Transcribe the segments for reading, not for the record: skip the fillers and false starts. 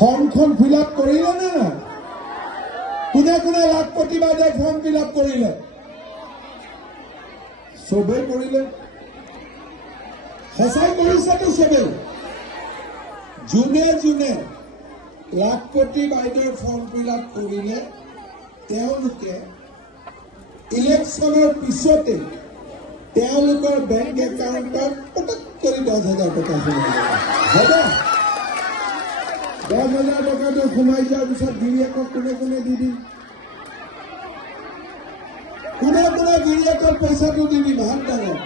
ফৰ্মখন fill up কৰিলে নে নাই? কোনে কোনে লাখপতি বাইদেউ ফৰ্ম ফিল আপ কৰিলে? চবেই কৰিলে। সঁচাই কৰিছেতো চবেই। যোনে যোনে লাখপতি বাইদেউৰ ফৰ্ম ফিল আপ কৰিলে তেওঁলোকে ইলেকশ্যনৰ পিছতে তেওঁলোকৰ বেংক একাউণ্টত পটক কৰি 10,000 টকা সোমাই যাব। হ'ব 10,000 টকাটো সোমাই যোৱাৰ পিছত গিৰিয়েকক কোনে কোনে দি দিম? কোনে কোনে গিৰিয়েকৰ পইচাটো দি দিম? হাত ডাঙৰ।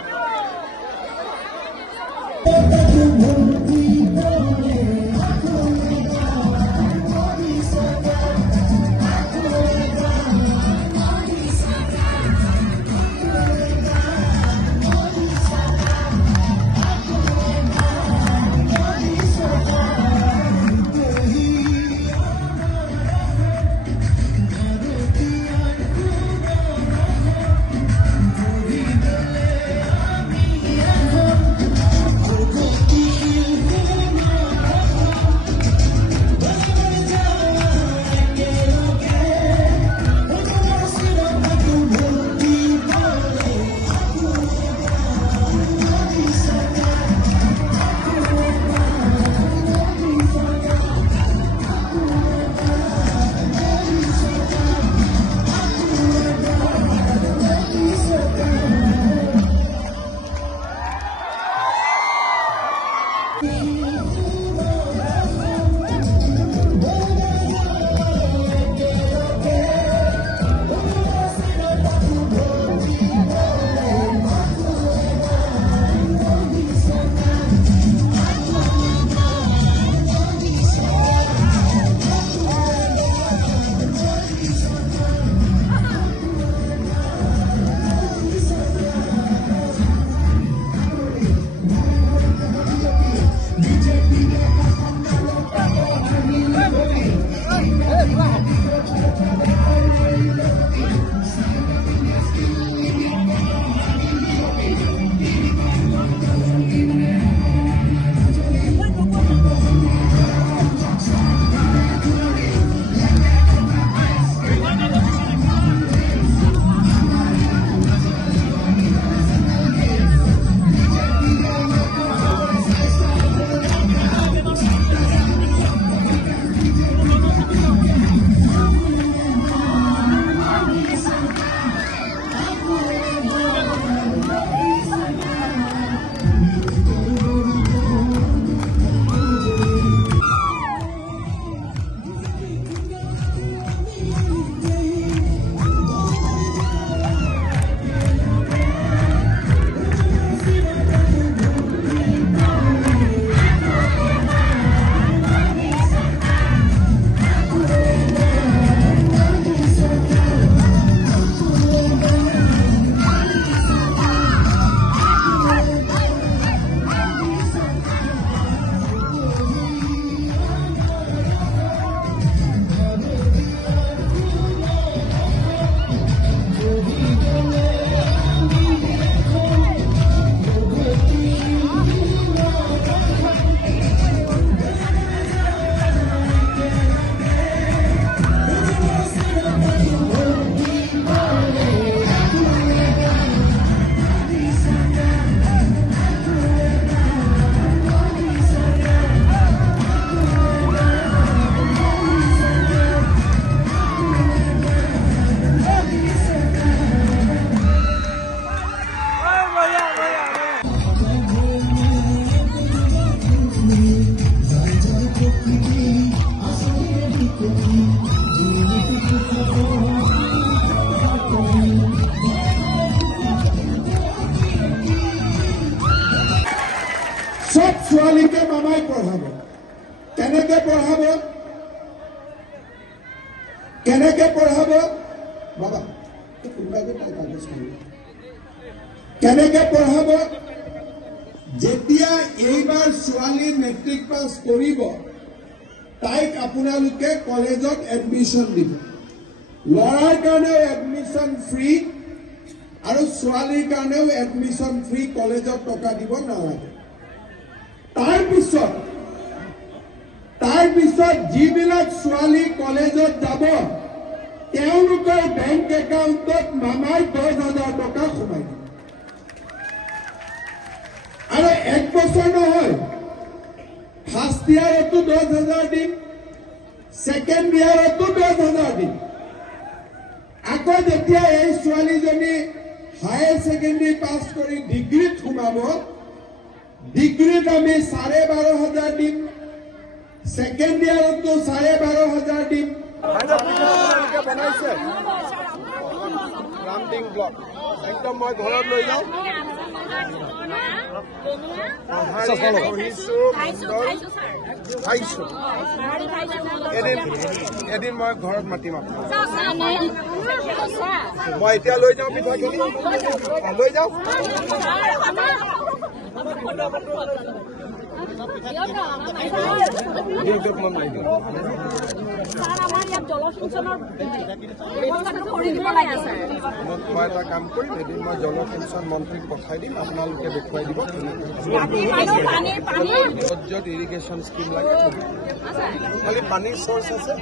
सब ছোৱালীকে মামাই পঢ়াব। কেনেকে পঢ়াব? কেনেকে পঢ়াব? বাবা কেনেকে পঢ়াব? যেতিয়া এইবাৰ ছোৱালী মেট্ৰিক পাছ কৰিব তাইক আপোনালোকে কলেজত এডমিশ্যন দিব। ল'ৰাৰ কাৰণেও এডমিশ্যন ফ্ৰী আৰু ছোৱালীৰ কাৰণেও এডমিশ্যন ফ্ৰী, কলেজত টকা দিব নালাগে। তাৰ পিছত পিছত যিবিলাক ছোৱালী কলেজত যাব তেওঁলোকৰ বেংক একাউণ্টত মামাই 10,000 টকা সোমাই দিব আৰু 1 বছৰ নহয় ফাৰ্ষ্ট ইয়াৰতো 10,000 দিম সেকেন্ড ইয়াৰতো 10,000 দিম আকৌ যেতিয়া এই ছোৱালীজনী হায়াৰ সেকেন্ডাৰী পাছ কৰি ডিগ্ৰীত সোমাব ডিগ্ৰীত আমি 12,500 দিম সেকেন্ড ইয়াৰতো 12,500 দিম বনাইছে ৰামডিং ব্লক একদম মই ঘৰত লৈ যাওঁ এদিন মই ঘৰত মাতিম আপোনাক মই এতিয়া লৈ যাওঁ পিঠাখিনি লৈ যাওঁ মই এটা কাম কৰিম এদিন মই জলসিঞ্চন মন্ত্ৰীক পঠাই দিম আপোনালোকে দেখুৱাই দিব য'ত ইৰিগেশ্যন স্কিম লাগে খালি পানীৰ চ'ৰ্চ আছে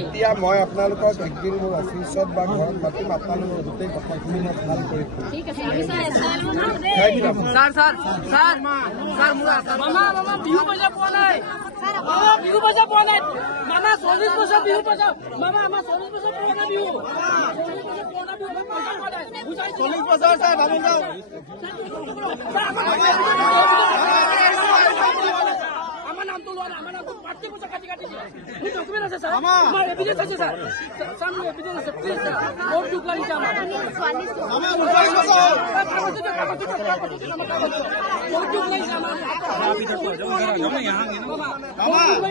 এতিয়া মই আপোনালোকক একদিন মোৰ অফিচত বা ঘৰত মাতিম আপোনালোকৰ গোটেই কথাখিনি মই ভাল কৰি বিহু পইচা পোৱা নাই বিহু পইচা পোৱা নাই মামা 40 বছৰ বিহু পইচা মামা আমাৰ 40 বছৰ পুৰণা বিহু 40 বছৰ চাই ভাবি যাওঁ আমাৰ নাম তো লোৱা আমাৰ নাম তো পাৰ্টি পয়সা কাটি কাটি মোৰ ডকুমেন্ট আছে স্যাৰ আমাৰ এভিডেন্স আছে স্যাৰ স্যাৰ মোৰ এভিডেন্স আছে প্লিজ স্যার বহুত দুখ লাগিছে আমার মামা 40 বছর বহুত দুখ লাগিছে আমার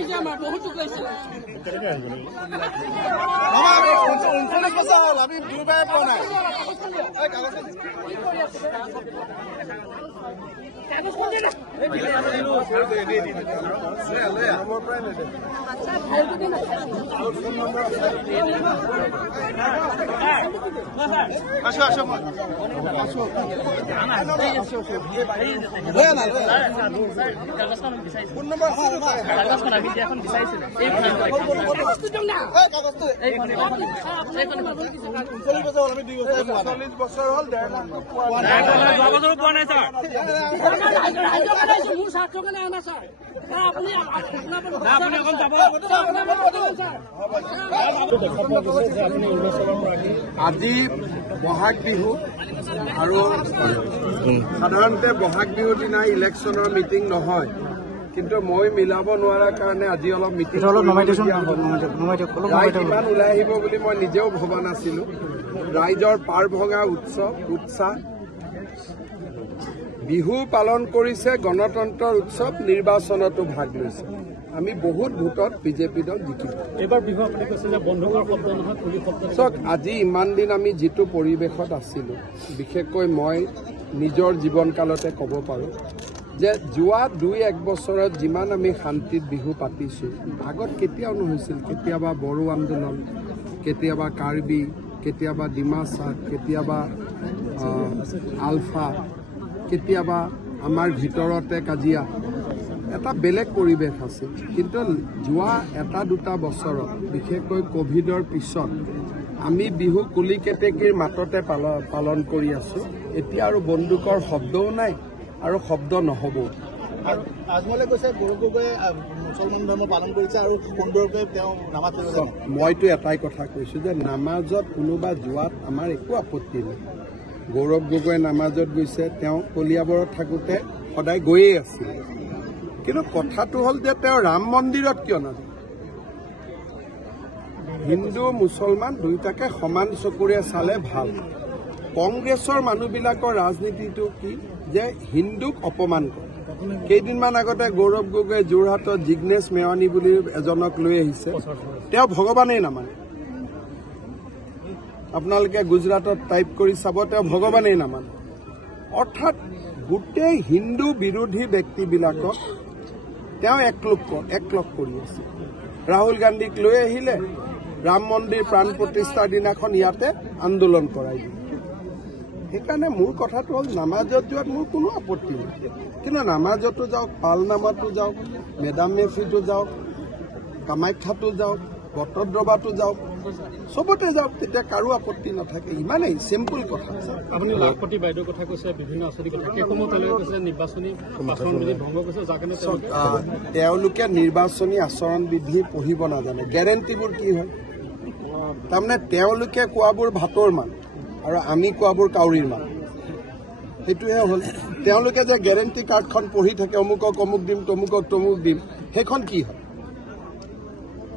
মামা বহুত দুখ লাগিছে মামা 39 বছৰ হ'ল আমি বিহু পাই পোৱা নাই এই কাগজ বছৰ হ'ল 1.5 লাখ পোৱা নাই ছাৰ আজি বহাগ বিহু আৰু সাধাৰণতে বহাগ বিহুৰ দিনা ইলেকশ্যনৰ মিটিং নহয় কিন্তু মই মিলাব নোৱাৰাৰ কাৰণে আজি অলপ মিটিং ৰাইজ ইমান ওলাই আহিব বুলি মই নিজেও ভবা নাছিলো ৰাইজৰ পাৰ ভঙা উৎসাহ বিহু পালন কৰিছে গণতন্ত্ৰৰ উৎসৱ নিৰ্বাচনতো ভাগ লৈছে আমি বহুত ভোটত বিজেপি দল জিকিব এবাৰ বিহু আপুনি কৈছে যে বন্ধুকৰ শব্দ নহয় খুলি শব্দ চাওক আজি ইমান দিন আমি যিটো পৰিৱেশত আছিলো বিশেষকৈ মই নিজৰ জীৱনকালতে ক'ব পাৰোঁ যে যোৱা 2-1 বছৰত যিমান আমি শান্তিত বিহু পাতিছোঁ আগত কেতিয়াও নহৈছিল কেতিয়াবা বড়ো আন্দোলন কেতিয়াবা কাৰ্বি কেতিয়াবা ডিমাচা কেতিয়াবা আলফা কেতিয়াবা আমাৰ ভিতৰতে কাজিয়া এটা বেলেগ পৰিৱেশ আছিল কিন্তু যোৱা 1-2 বছৰত বিশেষকৈ কোভিডৰ পিছত আমি বিহু কুলি কেতেকীৰ মাততে পালন কৰি আছোঁ এতিয়া আৰু বন্দুকৰ শব্দও নাই আৰু শব্দ নহ'ব আৰু আজমলে কৈছে গৌৰৱ গগৈয়ে মুছলমান ধৰ্ম পালন কৰিছে আৰু সুন্দৰকৈ তেওঁ নামাজ পঢ়িছে মইতো এটাই কথা কৈছোঁ যে নামাজত কোনোবা যোৱাত আমাৰ একো আপত্তি নাই গৌৰৱ গগৈ নামাজত গৈছে তেওঁ কলিয়াবৰত থাকোঁতে সদায় গৈয়ে আছিল কিন্তু কথাটো হ'ল যে তেওঁ ৰাম মন্দিৰত কিয় নাযায় হিন্দু মুছলমান দুয়োটাকে সমান চকুৰে চালে ভাল কংগ্ৰেছৰ মানুহবিলাকৰ ৰাজনীতিটো কি যে হিন্দুক অপমান কৰে কেইদিনমান আগতে গৌৰৱ গগৈয়ে যোৰহাটত জিগ্নেশ মেৱানী বুলি এজনক লৈ আহিছে তেওঁ ভগৱানেই নামানে আপোনালোকে গুজৰাটত টাইপ কৰি চাব তেওঁ ভগৱানেই নামানে অৰ্থাৎ গোটেই হিন্দু বিৰোধী ব্যক্তিবিলাকক তেওঁ একলগ কৰি আছে ৰাহুল গান্ধীক লৈ আহিলে ৰাম মন্দিৰ প্ৰাণ প্ৰতিষ্ঠাৰ দিনাখন ইয়াতে আন্দোলন কৰাই দিলে সেইকাৰণে মোৰ কথাটো হ'ল নামাজত যোৱাত মোৰ কোনো আপত্তি নাই, কিন্তু নামাজতো যাওক, পালনামাতো যাওক, মেডাম মেফিতো যাওক, কামাখ্যাতো যাওক, বটদ্ৰৱাতো যাওক, চবতে যাওক, তেতিয়া কাৰো আপত্তি নাথাকে। ইমানেই চিম্পুল কথা। আপুনি লাখপতি বাইদেউৰ কথা কৈছে, বিভিন্ন আঁচনিৰ কথা, সেইসমূহ তেওঁলোকে কৈছে নিৰ্বাচনী আচৰণ বিধি ভংগ কৰিছে, যাৰ কাৰণে তেওঁলোকে নিৰ্বাচনী আচৰণ বিধি পঢ়িব নাজানে। গেৰেণ্টিবোৰ কি হয়? তাৰমানে তেওঁলোকে কোৱাবোৰ ভাতৰ মান আৰু আমি কোৱাবোৰ কাউৰীৰ মান, সেইটোহে হ'ল। তেওঁলোকে যে গেৰেণ্টি কাৰ্ডখন পঢ়ি থাকে, অমুকক অমুক দিম, তমুকক তমুক দিম, সেইখন কি হয়?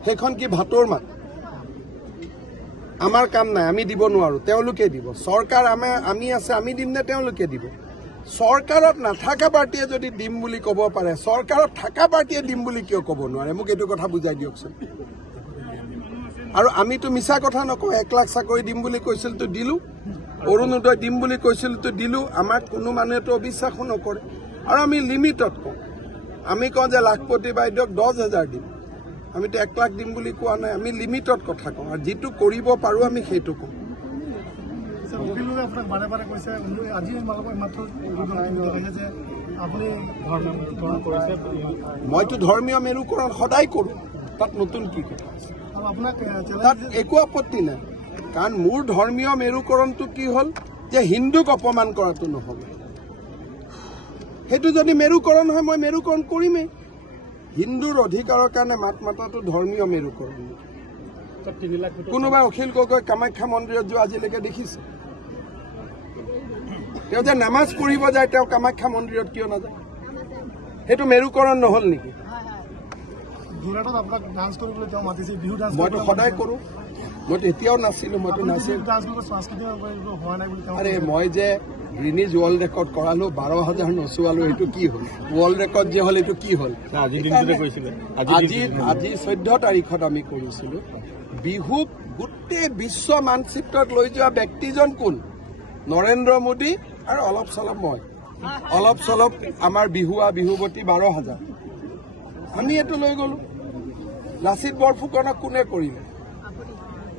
সেইখন কি ভাতৰ মান? আমাৰ কাম নাই, আমি দিব নোৱাৰো, তেওঁলোকে দিব। চৰকাৰ আমি আছে, আমি দিম নে তেওঁলোকে দিব? চৰকাৰত নাথাকা পাৰ্টীয়ে যদি দিম বুলি ক'ব পাৰে, চৰকাৰত থকা পাৰ্টীয়ে দিম বুলি কিয় ক'ব নোৱাৰে? মোক এইটো কথা বুজাই দিয়কচোন। আৰু আমিতো মিছা কথা নকওঁ। 1 লাখ চাকৰি দিম বুলি কৈছিলতো দিলো, অৰুণোদয় দিম বুলি কৈছিলতো দিলো। আমাক কোনো মানুহেতো অবিশ্বাসো নকৰে। আৰু আমি লিমিটত কওঁ, আমি কওঁ যে লাখপতি বাইদেউক 10,000 দিম, আমিতো 1 লাখ দিম বুলি কোৱা নাই। আমি লিমিটত কথা কওঁ, আৰু যিটো কৰিব পাৰো আমি সেইটো কওঁ। মইতো ধৰ্মীয় মেৰুকৰণ সদায় কৰোঁ, তাত নতুন কি কথা আছে? তাত একো আপত্তি নাই, কাৰণ মোৰ ধৰ্মীয় মেৰুকৰণটো কি হ'ল যে হিন্দুক অপমান কৰাটো নহ'ব। সেইটো যদি মেৰুকৰণ হয়, মই মেৰুকৰণ কৰিমেই। হিন্দুৰ অধিকাৰৰ কাৰণে মাত মাতাটো ধৰ্মীয় মেৰুকৰণ। কোনোবাই অখিল গগৈ কামাখ্যা মন্দিৰত যোৱা আজিলৈকে দেখিছে? তেওঁ যে নামাজ পঢ়িব যায়, তেওঁ কামাখ্যা মন্দিৰত কিয় নাযায়? সেইটো মেৰুকৰণ নহ'ল নেকি? মইতো সদায় কৰোঁ, মইতো এতিয়াও নাছিলো, মইতো নাছিলো। আৰে মই যে গ্ৰীনিজ ৱৰ্ল্ড ৰেকৰ্ড কৰালো, 12,000 নচোৱালো, এইটো কি হ'ল? ৱৰ্ল্ড ৰেকৰ্ড যে হ'ল, এইটো কি হ'ল? আজি 14 তাৰিখত আমি কৰিছিলো। বিহুক গোটেই বিশ্ব মানচিত্ৰত লৈ যোৱা ব্যক্তিজন কোন? নৰেন্দ্ৰ মোদী আৰু অলপ চলপ মই, অলপ চলপ আমাৰ বিহুৱতী 12,000। আমি এইটো লৈ গলো। লাচিত বৰফুকনক কোনে কৰিলে?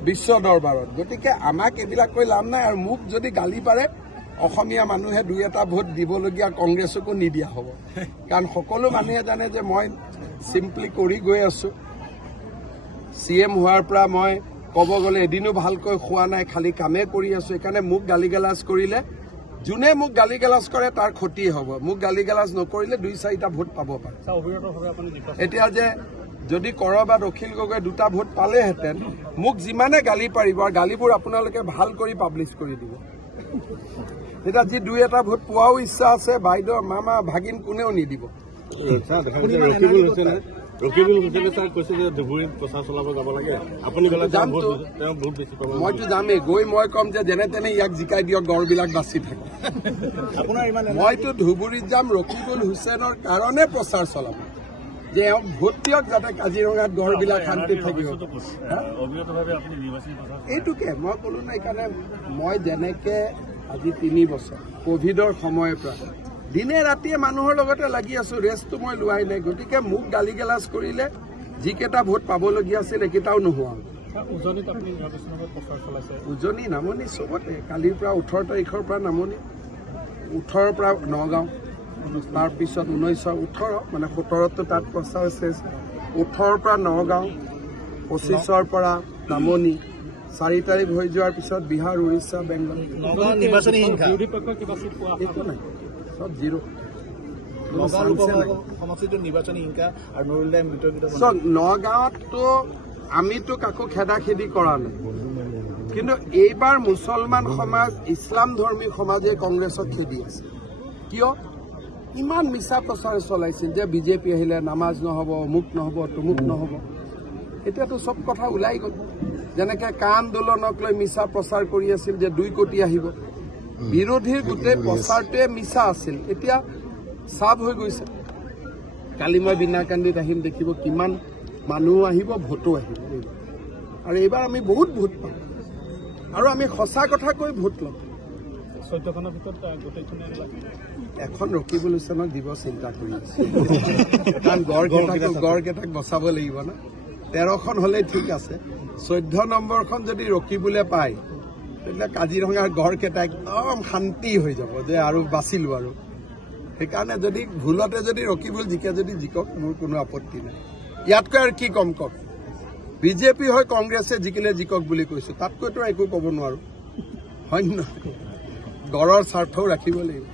বিশ্ব দৰবাৰত। গতিকে আমাক এইবিলাক কৈ লাভ নাই। আৰু মোক যদি গালি পাৰে, অসমীয়া মানুহে 2-এটা ভোট দিবলগীয়া কংগ্ৰেছকো নিদিয়া হ'ব, কাৰণ সকলো মানুহে জানে যে মই চিম্পলি কৰি গৈ আছো। CM হোৱাৰ পৰা মই ক'ব গ'লে এদিনো ভালকৈ খোৱা নাই, খালি কামে কৰি আছো। সেইকাৰণে মোক গালি গালাজ কৰিলে, যোনে মোক গালি গালাজ কৰে তাৰ ক্ষতি হ'ব। মোক গালি গালাজ নকৰিলে 2-4টা ভোট পাব পাৰে। এতিয়া যে যদি কৰবাত অখিল গগৈ 2টা ভোট পালেহেঁতেন, মোক যিমানে গালি পাৰিব, আৰু গালিবোৰ আপোনালোকে ভাল কৰি পাব্লিছ কৰি দিব। এতিয়া যি 2-এটা ভোট পোৱাও ইচ্ছা আছে, বাইদেউ মামা ভাগিন কোনেও নিদিব। মইতো যামেই, গৈ মই ক'ম যে যেনে তেনে ইয়াক জিকাই দিয়ক, গড়বিলাক বাচি থাকে। মইতো ধুবুৰীত যাম, ৰকিবুল হুছেইনৰ কাৰণে প্ৰচাৰ চলাম যে এওঁক ভোট দিয়ক, যাতে কাজিৰঙাত গড়বিলাক শান্তিত থাকিব। এইটোকে মই ক'লো নাই। সেইকাৰণে মই যেনেকে আজি 3 বছৰ কোভিডৰ সময়ৰ পৰা দিনে ৰাতিয়ে মানুহৰ লগতে লাগি আছো, ৰেষ্টটো মই লোৱাই নাই। গতিকে মোক গালি গালাজ কৰিলে যিকেইটা ভোট পাবলগীয়া আছিল এইকেইটাও নোহোৱা। উজনি নামনি চবতে কালিৰ পৰা 18 তাৰিখৰ পৰা নামনি, 18ৰ পৰা নগাঁও, তাৰপিছত 19, 18 মানে 17তো তাত প্ৰচাৰ শেষ। 18ৰ পৰা নগাঁও, 25ৰ পৰা নামনি, 4 তাৰিখ হৈ যোৱাৰ পিছত বিহাৰ, উৰিষ্যা, বেংগল। নিৰ্বাচনী হিংসা একো নাই, সব জিৰো। নিৰ্বাচনী হিংসা আৰু নৰুলদাই মৃতকৃত। নগাঁৱততো আমিতো কাকো খেদা খেদি কৰা নাই, কিন্তু এইবাৰ মুছলমান সমাজ, ইছলাম ধৰ্মী সমাজে কংগ্ৰেছক খেদি আছে। কিয়? ইমান মিছা প্ৰচাৰ চলাইছিল যে বিজেপি আহিলে নামাজ নহ'ব, অমুক নহ'ব, তমুক নহ'ব। এতিয়াতো চব কথা ওলাই গ'ল। যেনেকে কা আন্দোলনক লৈ মিছা প্ৰচাৰ কৰি আছিল যে 2 কোটি আহিব। বিৰোধীৰ গোটেই প্ৰচাৰটোৱে মিছা আছিল। এতিয়া চাপ হৈ গৈছে। কালি মই বিনাকান্দিত আহিম, দেখিব কিমান মানুহ আহিব, ভোটো আহিব। আৰু এইবাৰ আমি বহুত ভোট পাম, আৰু আমি সঁচা কথা কৈ ভোট ল'ম। 14খনৰ ভিতৰত এখন ৰকিবুল হুছেইনক দিব চিন্তা কৰি আছো, কাৰণ গড়কেইটাক বচাব লাগিব না। 13খন হ'লেই ঠিক আছে, 14 নম্বৰখন যদি ৰকিবুলে পায় তেতিয়া কাজিৰঙাৰ গড়কেইটা একদম শান্তি হৈ যাব যে আৰু বাচিলো আৰু সেইকাৰণে যদি ভুলতে যদি ৰকিবুল জিকে যদি জিকক মোৰ কোনো আপত্তি নাই ইয়াতকৈ আৰু কি কম কওক বিজেপি হয় কংগ্ৰেছে জিকিলে জিকক বুলি কৈছো তাতকৈতো একো ক'ব নোৱাৰো হয় নহয় গড়ৰ স্বাৰ্থও ৰাখিব লাগিব